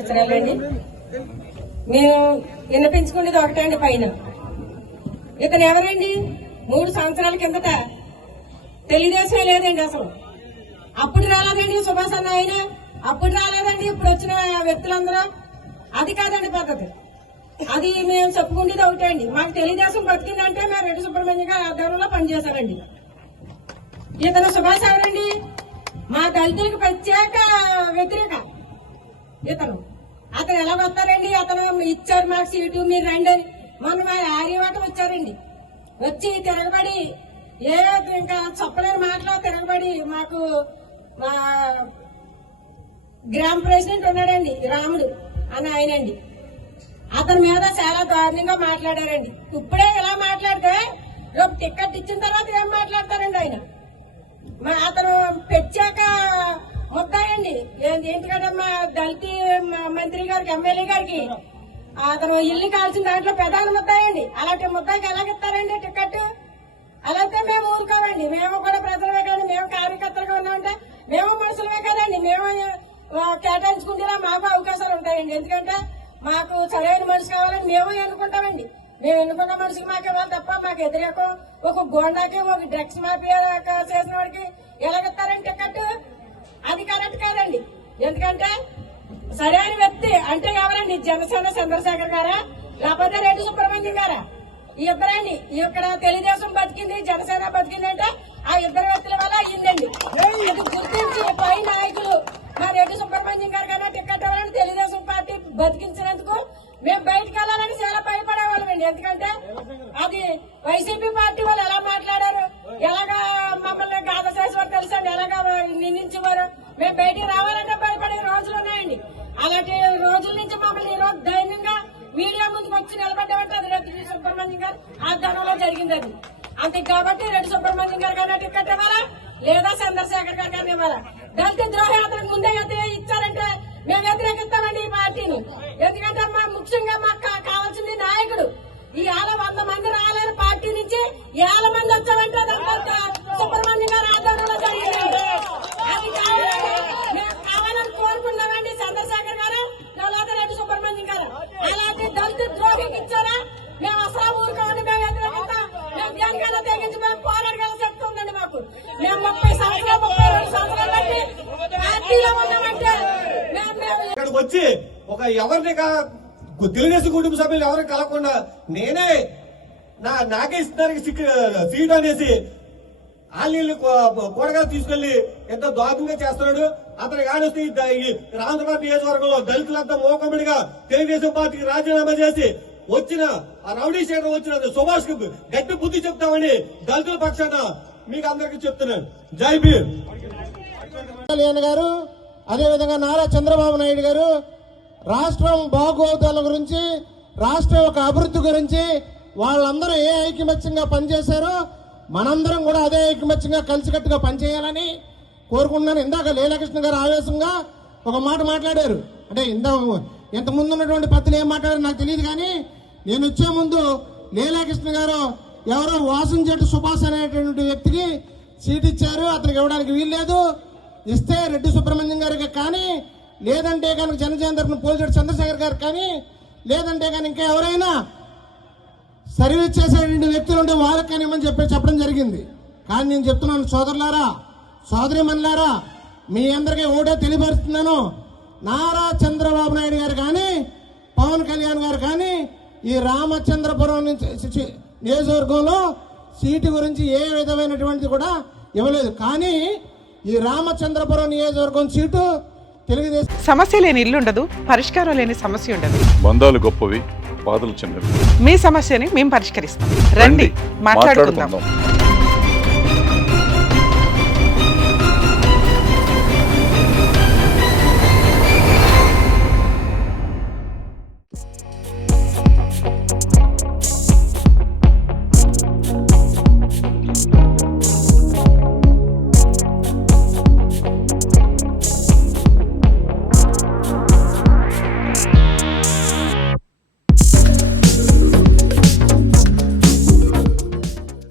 చిత్రాలండి. మేము విన్నపించుకునేది ఒకటే అండి. పైన ఇతను ఎవరండి? 3 సంవత్సరాల కిందట తెలుగుదేశమే లేదండి అసలు. అప్పుడు రాలేదండి సుభాష్ అన్న, ఆయన అప్పుడు రాలేదండి. ఇప్పుడు వచ్చిన వ్యక్తులందరూ అది కాదండి పద్ధతి. అది మేము చెప్పుకునేది ఒకటే అండి. మాకు తెలుగుదేశం బతికిందంటే మేము రెడ్డి సుబ్రహ్మణ్యం గారి ఆధ్వర్యంలో పనిచేశారండి. ఇతను సుభాష్ ఎవరండి? మా దళితులకు ప్రత్యేక వ్యతిరేక ఇతను. అతను ఎలా వస్తారండి? అతను ఇచ్చారు మాకు సీటు, మీరు రండి అని. మొన్న మా ఆర్యవాట వచ్చారండి. వచ్చి తిరగబడి ఇంకా చెప్పలేని మాటలో తిరగబడి మాకు మా గ్రామ ప్రెసిడెంట్ ఉన్నాడండి రాముడు అని ఆయనండి. అతని మీద చాలా దారుణంగా మాట్లాడారండి. ఇప్పుడే ఇలా మాట్లాడితే రేపు టికెట్ ఇచ్చిన తర్వాత ఏం మాట్లాడతారండి ఆయన? అతను ప్రత్యేక ముద్దాయండి. ఎందుకంటే మా దళిత మంత్రి గారికి, ఎమ్మెల్యే గారికి అతను ఇల్లు కాల్చిన దాంట్లో ప్రధాన ముద్దాయండి. అలాంటి ముద్దాయికి ఎలాగిస్తారండి టికెట్? అలాగే మేము ఊరుకోమండి. మేము కూడా ప్రజలమే కానీ, మేము కార్యకర్తలుగా ఉన్నామంటే మేము మనుషులమే కదండి. మేము కేటాయించుకుంటేలా మాకు అవకాశాలు ఉంటాయండి. ఎందుకంటే మాకు సరైన మనిషి కావాలని మేము ఎన్నుకుంటామండి. మేము ఎన్నుకున్న మనిషికి మాకు ఇవ్వాలి తప్ప మాకు వ్యతిరేకం ఒక గోండాకి, ఒక డ్రగ్స్ మాఫియా చేసిన వాడికి ఎలాగిస్తారండి టికెట్? అది కరెక్ట్ కాదండి. ఎందుకంటే సరైన వ్యక్తి అంటే ఎవరండి? జనసేన చంద్రశేఖర్ గారా, లేకపోతే రెడ్డి సుబ్రహ్మణ్యం గారా? ఈ ఇద్దరండి. ఇక్కడ తెలుగుదేశం బతికింది, జనసేన బతికింది అంటే ఆ ఇద్దరు వ్యక్తుల వల్ల అయ్యిందండి. అది గుర్తించి పై నాయకులు మా రెడ్డి సుబ్రహ్మణ్యం గారు కన్నా టికెట్ ఇవ్వాలని తెలుగుదేశం పార్టీ బతికించినందుకు మేము బయటకు వెళ్ళాలని చాలా భయపడేవాళ్ళమండి. ఎందుకంటే అది వైసీపీ పార్టీ వాళ్ళు ఎలా మాట్లాడారు, ఎలాగా మమ్మల్ని గాథ చేసేవారు తెలుసండి, ఎలాగా నిందించేవారు. మేము బయటికి రావాలంటే భయపడే రోజులు ఉన్నాయండి. అలాంటి రోజుల నుంచి మమ్మల్ని ఈ రోజు ధైర్యంగా మీడియా ముందుకు వచ్చి నిలబడ్డామంటే అది రెడ్డి సుబ్రహ్మణ్యం గారు ఆధ్వర్యంలో జరిగింది. అది అంతే. కాబట్టి రెడ్డి సుబ్రహ్మణ్యం గారు కన్నా టికెట్ ఇవ్వాలా, లేదా చంద్రశేఖర్ గారు కానీ ఇవ్వాలా? దళిత ద్రోహయాత్రకు ముందే ఇచ్చారంటే మేము వ్యతిరేకిస్తామండి ఈ పార్టీని. ఎందుకంటే ముఖ్యంగా మాకు కావాల్సింది నాయకుడు. ఈ 100 మంది రాలేని పార్టీ నుంచి 1,000 మంది వచ్చామంటే సుబ్రహ్మణ్యం గారు ఆధ్వర్యంలో జరిగింది. అది మేము కావాలని కోరుకున్నామండి. చంద్రశేఖర్ గారు లేదా రెడ్డి సుబ్రహ్మణ్యం గారు అలాంటి దళిత ద్రోహికి ఇచ్చారా? మేము అసలు ఊరుకోమని మేము వ్యతిరేకిస్తాం. మేము దేనికైనా తెగించి మేము పోరాడగల శక్తి ఉందండి మాకు. మేము 32 సంవత్సరాలు బట్టి పార్టీలో ఉన్నామంటే ఇక్కడికి వచ్చి ఒక ఎవరిని తెలుగుదేశం కుటుంబ సభ్యులు ఎవరిని కలగకుండా నేనే నాకే ఇస్తున్నారు సీట్ అనేసి ఆళ్ళు కూడగా తీసుకెళ్లి ఎంత దారుణంగా చేస్తున్నాడు. అతను కానిస్తే రామచంద్రబాబు నియోజకవర్గంలో దళితులంతా మోకమ్మడిగా తెలుగుదేశం పార్టీకి రాజీనామా చేసి వచ్చిన ఆ రౌడీ శేఖర్ వచ్చిన సుభాష్ కు గట్టి బుద్ధి చెప్తామని దళితుల పక్షాన మీకు అందరికీ చెప్తున్నాను. జై భీమ్. కళ్యాణ్ గారు, అదేవిధంగా నారా చంద్రబాబు నాయుడు గారు రాష్ట్రం బాగోగుల గురించి, రాష్ట్రం యొక్క అభివృద్ధి గురించి వాళ్ళందరూ ఏ ఐకమత్యంగా పనిచేశారో మనందరం కూడా అదే ఐకమత్యంగా కలిసికట్టుగా పనిచేయాలని కోరుకుంటున్నాను. ఇందాక లీలాకృష్ణ గారు ఆవేశంగా ఒక మాట మాట్లాడారు. అంటే ఇంతకుముందు ఉన్నటువంటి పత్రులు ఏం మాట్లాడారు నాకు తెలియదు, కానీ నేను వచ్చే ముందు లీలాకృష్ణ గారు ఎవరో వాసంచెట్టు సుభాష్ అనేటువంటి వ్యక్తికి సీట్ ఇచ్చారు, అతనికి ఇవ్వడానికి వీల్లేదు, ఇస్తే రెడ్డి సుబ్రహ్మణ్యం గారికి కానీ, లేదంటే కనుక జనసేన తరఫున పోలిచెట్టు చంద్రశేఖర్ గారికి కానీ, లేదంటే కానీ ఇంకా ఎవరైనా సర్వీస్ చేసేటువంటి వ్యక్తులు ఉంటే వాళ్ళకి కానివ్వమని చెప్పడం జరిగింది. కానీ నేను చెప్తున్నాను సోదరులారా, సోదరిమణులారా, మీ అందరికీ ఒకటే తెలియపరుస్తున్నాను. నారా చంద్రబాబు నాయుడు గారు కానీ, పవన్ కళ్యాణ్ గారు కానీ ఈ రామచంద్రపురం నుంచి నియోజకవర్గంలో సీటు గురించి ఏ విధమైనటువంటిది కూడా ఇవ్వలేదు. కానీ ఈ రామచంద్రపురం నియోజకవర్గం సీటు తెలుగుదేశం. సమస్య లేని ఇల్లు ఉండదు, పరిష్కారం లేని సమస్య ఉండదు. బంధాలు గొప్పవి, బాధలు చిన్నవి. మీ సమస్యని మేము పరిష్కరిస్తాం. రండి మాట్లాడుకుందాం.